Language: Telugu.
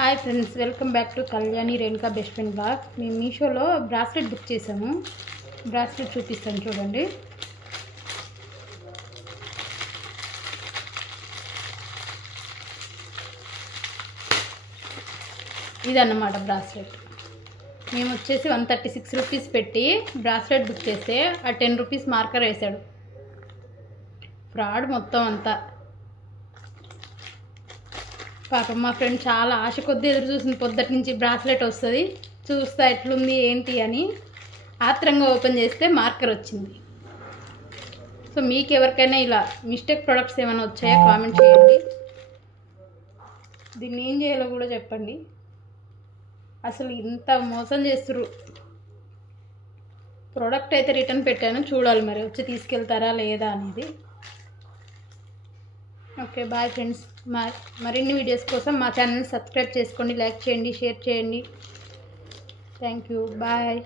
Hi friends, welcome back to Kalyani Renuka best friend blog. మేము మీషోలో బ్రాస్లెట్ బుక్ చేసాము. బ్రాస్లెట్ చూపిస్తాను చూడండి. ఇదన్నమాట బ్రాస్లెట్. మేము వచ్చేసి 136 రూపీస్ పెట్టి బ్రాస్లెట్ బుక్ చేస్తే ఆ 10 రూపీస్ మార్కర్ వేసాడు. ఫ్రాడ్ మొత్తం అంతా. పాపం మా ఫ్రెండ్ చాలా ఆశ కొద్దీ ఎదురు చూసింది. పొద్దుటి నుంచి బ్రాస్లెట్ వస్తుంది, చూస్తా ఎట్లుంది ఏంటి అని ఆత్రంగా ఓపెన్ చేస్తే మార్కర్ వచ్చింది. సో మీకు ఎవరికైనా ఇలా మిస్టేక్ ప్రొడక్ట్స్ ఏమైనా వచ్చాయో కామెంట్ చేయండి. దీన్ని ఏం చేయాలో కూడా చెప్పండి. అసలు ఇంత మోసం చేస్తుర్రు. ప్రోడక్ట్ అయితే రిటర్న్ పెట్టాను, చూడాలి మరి వచ్చి తీసుకెళ్తారా లేదా అనేది. Okay, bye friends. మరిన్ని వీడియోస్ కోసం మా ఛానల్ సబ్స్క్రైబ్ చేసుకోండి, లైక్ చేయండి, షేర్ చేయండి. Thank you, bye.